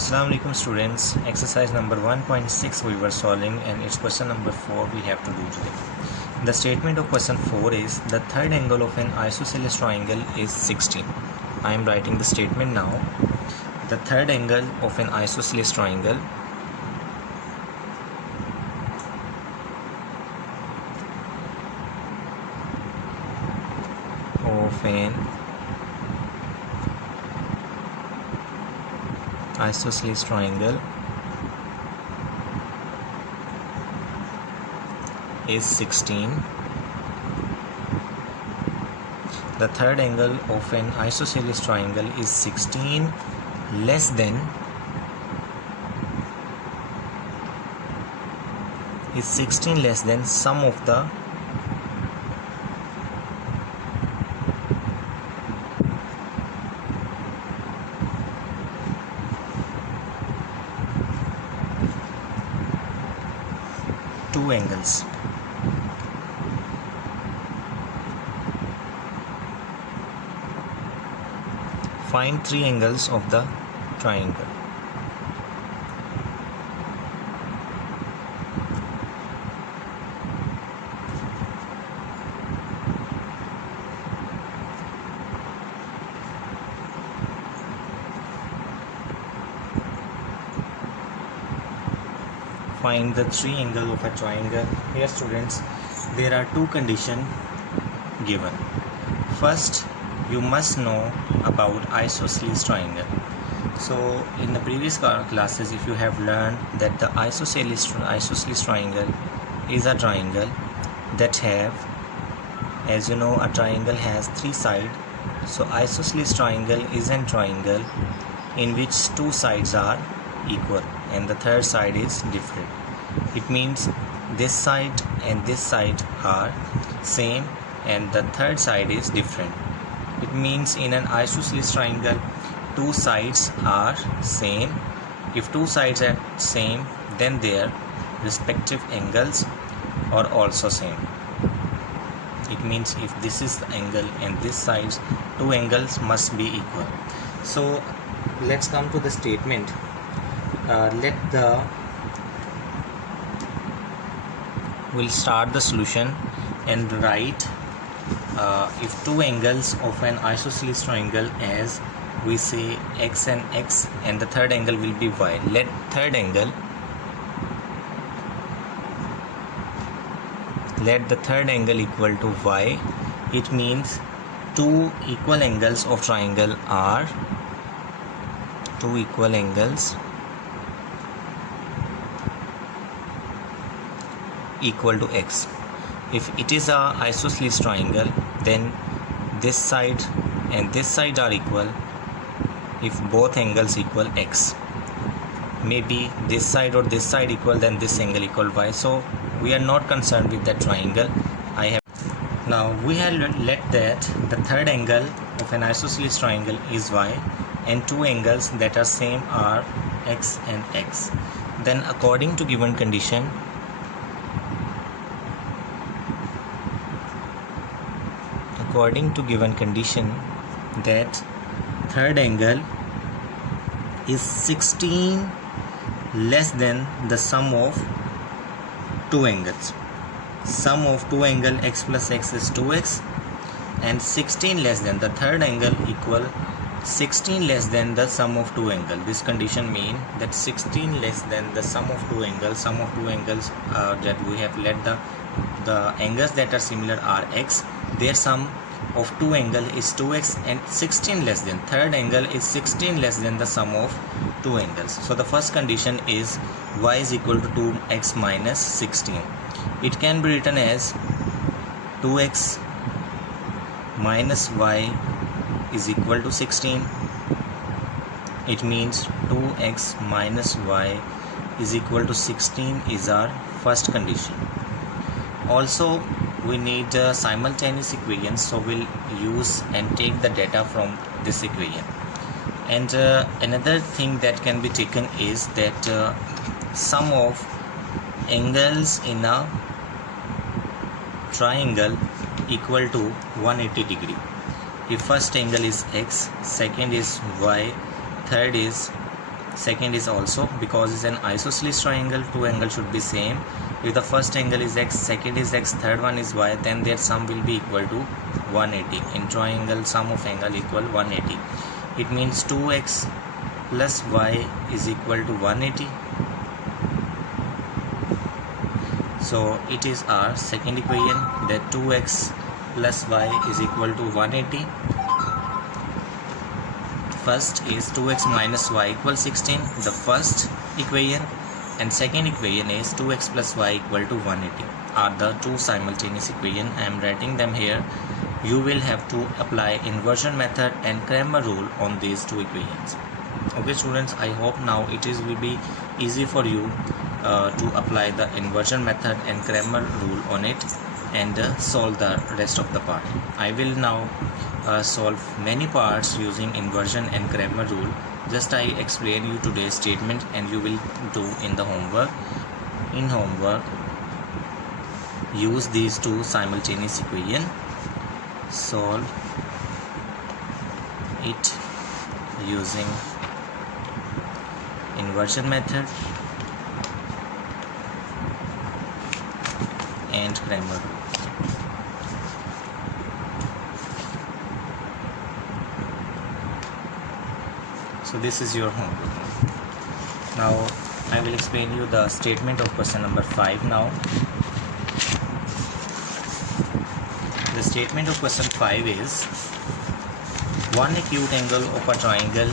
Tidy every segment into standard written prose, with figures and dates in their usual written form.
Assalamu alaikum students. Exercise number 1.6 we were solving, and it's question number 4 we have to do today. The statement of question 4 is the third angle of an isosceles triangle is 16. I am writing the statement now. The third angle of an isosceles triangle is 16. The third angle of an isosceles triangle is 16 less than sum of the two angles. Find three angles of the triangle. Find the three angles of a triangle. Here students, there are two conditions given. First, you must know about isosceles triangle. So in the previous classes, if you have learned that the isosceles triangle is a triangle that have, as you know, a triangle has three sides. So isosceles triangle is a triangle in which two sides are equal and the third side is different. It means this side and this side are same and the third side is different. It means in an isosceles triangle, two sides are same. If two sides are same, then their respective angles are also same. It means if this is the angle and this side, two angles must be equal. So let's come to the statement. We'll start the solution and write if two angles of an isosceles triangle, as we say x and x, and the third angle will be y. Let the third angle equal to y. It means two equal angles of triangle are equal to x. If it is a isosceles triangle, then this side and this side are equal if both angles equal x. Maybe this side or this side equal, then this angle equal y. So we are not concerned with that triangle. Now we have let that the third angle of an isosceles triangle is y and two angles that are same are x and x. Then according to given condition, that third angle is 16 less than the sum of two angles. Sum of two angle x plus x is 2x, and 16 less than the third angle equal 16 less than the sum of two angles. This condition mean that 16 less than the sum of two angles. That we have let the angles that are similar are x. Their sum of two angle is 2x, and 16 less than third angle is 16 less than the sum of two angles. So the first condition is y is equal to 2x minus 16. It can be written as 2x minus y is equal to 16. It means 2x minus y is equal to 16 is our first condition. Also we need simultaneous equations, so we'll use and take the data from this equation. And another thing that can be taken is that sum of angles in a triangle equal to 180 degree. If first angle is x, second is y, third is Second is also, because it's an isosceles triangle, two angles should be same. If the first angle is x, second is x, third one is y, then their sum will be equal to 180. In triangle, sum of angle equal 180. It means 2x plus y is equal to 180. So it is our second equation, that 2x plus y is equal to 180. First is 2x minus y equals 16, the first equation, and second equation is 2x plus y equal to 180 are the two simultaneous equations. I am writing them here. You will have to apply inversion method and Cramer rule on these two equations. Okay students, I hope now will be easy for you to apply the inversion method and Cramer rule on it and solve the rest of the part. I will now solve many parts using inversion and Cramer rule. Just I explain you today's statement and you will do in the homework. In homework, use these two simultaneous equations, solve it using inversion method and Cramer rule. So this is your homework. Now I will explain you the statement of question number 5 now. The statement of question 5 is, one acute angle of a triangle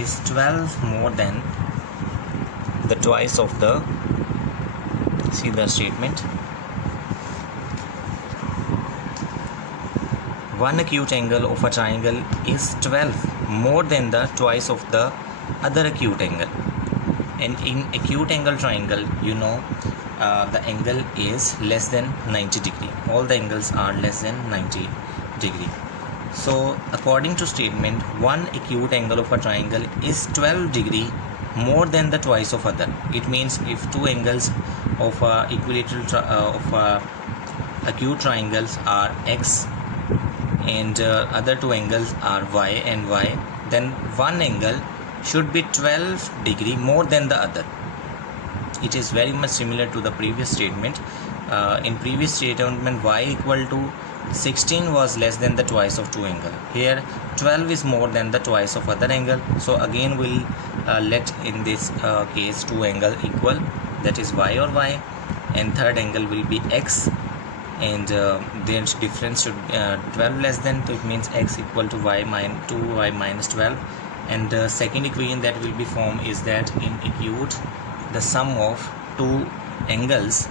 is 12 more than the twice of the, see the statement, one acute angle of a triangle is 12 more than the twice of the other acute angle. And in acute angle triangle, you know, the angle is less than 90 degree. All the angles are less than 90 degree. So according to statement, one acute angle of a triangle is 12 degree more than the twice of other. It means if two angles of equilateral acute triangles are x and other two angles are y and y, then one angle should be 12 degree more than the other. It is very much similar to the previous statement. In previous statement, y equal to 16 was less than the twice of two angle. Here 12 is more than the twice of other angle. So again we'll let in this case two angle equal, that is y or y, and third angle will be x, and their difference should 12 less than, so it means x equal to y minus 2y minus 12. And the second equation that will be formed is that in acute, the sum of two angles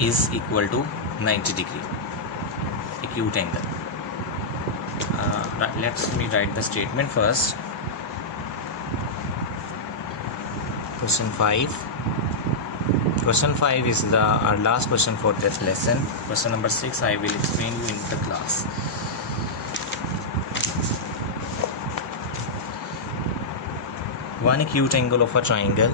is equal to 90 degree. Acute angle. Let me write the statement first. Question 5. Question 5 is our last question for this lesson. Question number 6 I will explain you in the class. One acute angle of a triangle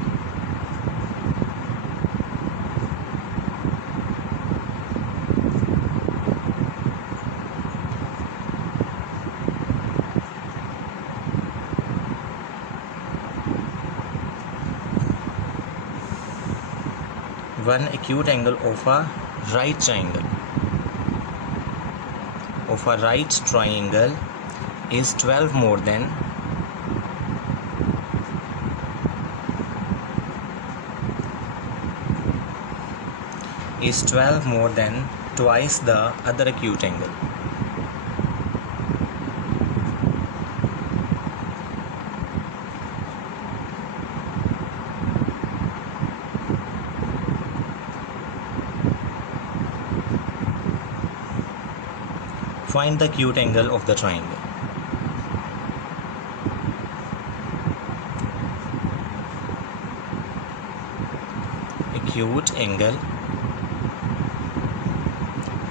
of a right triangle is 12 more than twice the other acute angle. Find the acute angle of the triangle. Acute angle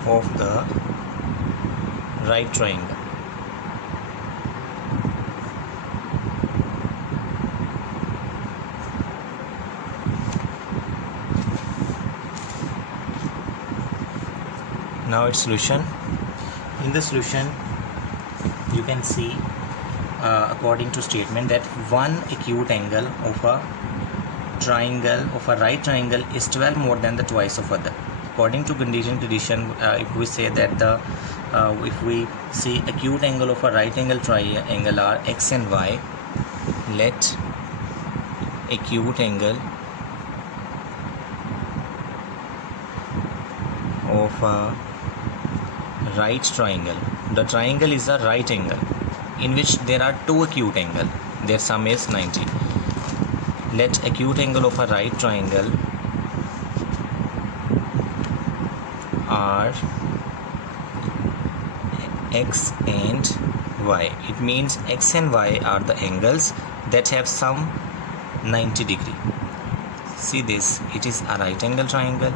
of the right triangle. Now its solution. In the solution, you can see according to statement that one acute angle of a triangle of a right triangle is 12 more than the twice of other. According to condition, if we say that if we see acute angle of a right angle triangle are x and y, let acute angle of a right triangle, the triangle is a right angle in which there are two acute angle, their sum is 90. Let acute angle of a right triangle are x and y. It means x and y are the angles that have sum 90 degree. See this, it is a right angle triangle.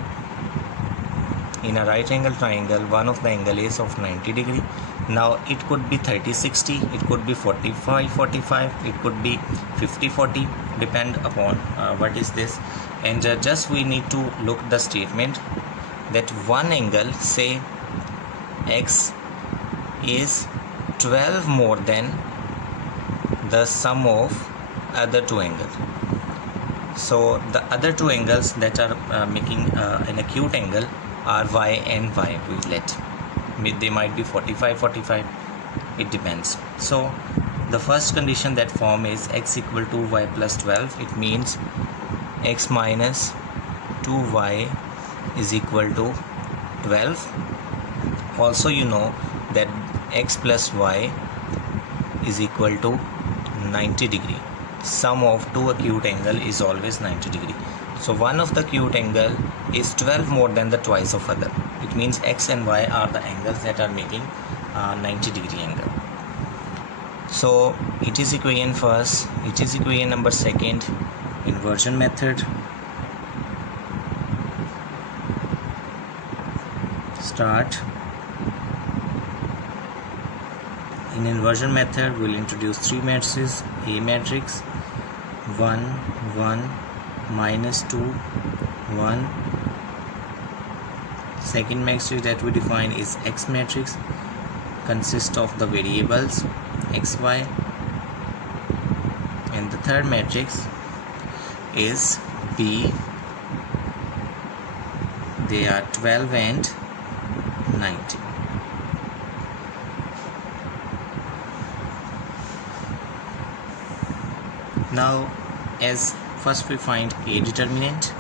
In a right angle triangle, one of the angle is of 90 degree. Now it could be 30-60, it could be 45-45, it could be 50-40, depend upon what is this. And just we need to look the statement that one angle, say x, is 12 more than the sum of other two angles. So the other two angles that are making an acute angle are y and y. We let they might be 45-45, it depends. So the first condition that form is x equal to y plus 12. It means x minus 2y is equal to 12. Also you know that x plus y is equal to 90 degree. Sum of two acute angle is always 90 degree. So one of the acute angle is 12 more than the twice of other. It means x and y are the angles that are making 90 degree angle. So it is equation first, it is equation number second, inversion method. Start. In inversion method, we'll introduce three matrices. A matrix 1 1 minus 2 1. Second matrix that we define is X matrix, consists of the variables x, y, and the third matrix is B. They are 12 and 90. Now, as first we find A determinant.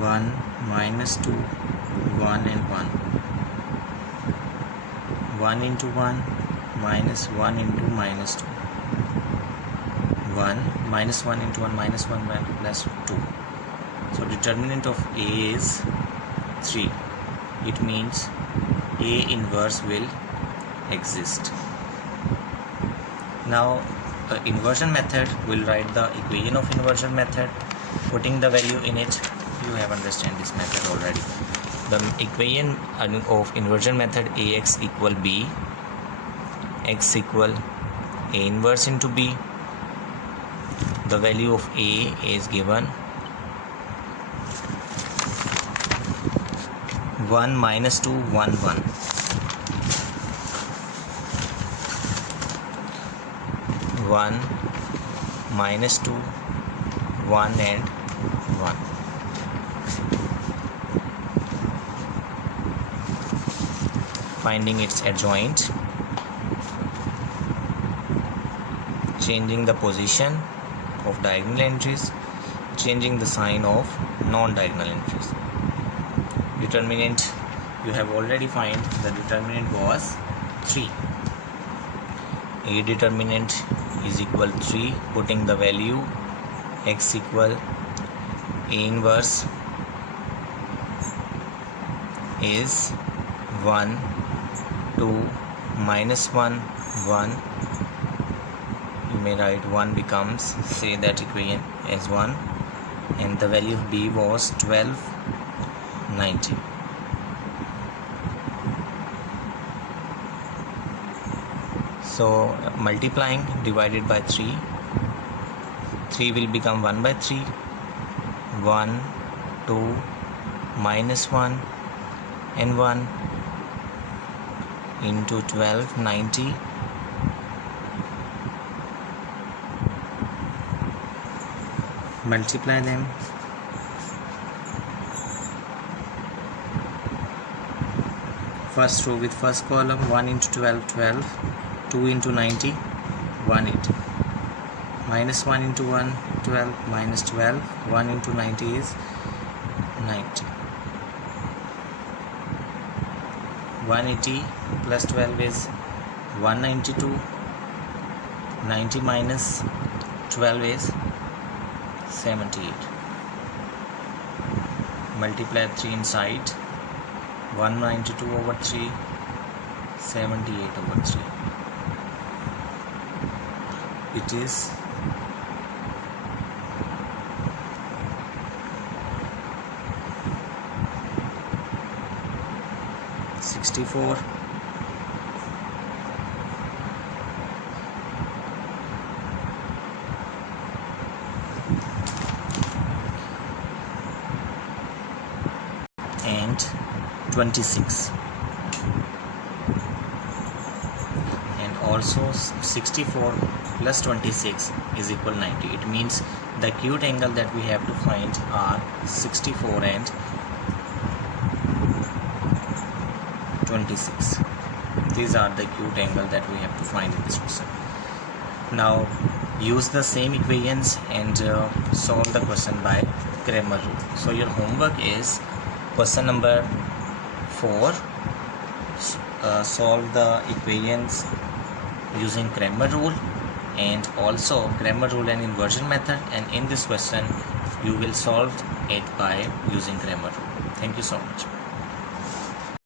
1 minus 2 1 and 1. 1 into 1 minus 1 into minus 2. 1 minus 1 into 1 minus 1 plus 2. So determinant of A is 3. It means A inverse will exist. Now inversion method, will write the equation of inversion method, putting the value in it. You have understand this method already. The equation of inversion method, Ax equal B, x equal A inverse into B. The value of A is given 1 minus 2 1 1. 1 minus 2 1 and 1. Finding its adjoint, changing the position of diagonal entries, changing the sign of non-diagonal entries. Determinant, you have already find the determinant was 3. A determinant is equal 3, putting the value x equal A inverse is 1 2 minus 1 1. You may write 1 becomes, say that equation as 1, and the value of B was 12 90. So multiplying, divided by 3, 3 will become 1 by 3, 1 2 minus 1 and 1. into 12, 90. Multiply them. First row with first column, 1 into 12, 12, 2 into 90, 180. Minus 1 into 1, 12, minus 12, 1 into 90 is 90. 180 plus 12 is 192. 90 minus 12 is 78. Multiply 3 inside. 192 over 3, 78 over 3. It is 64. And 26. And also 64 plus 26 is equal 90. It means the acute angle that we have to find are 64 and 26. These are the acute angle that we have to find in this question. Now use the same equations and solve the question by Cramer rule. So your homework is question number 4. Solve the equations using Cramer rule and also Cramer rule and inversion method, and in this question you will solve it by using Cramer rule. Thank you so much.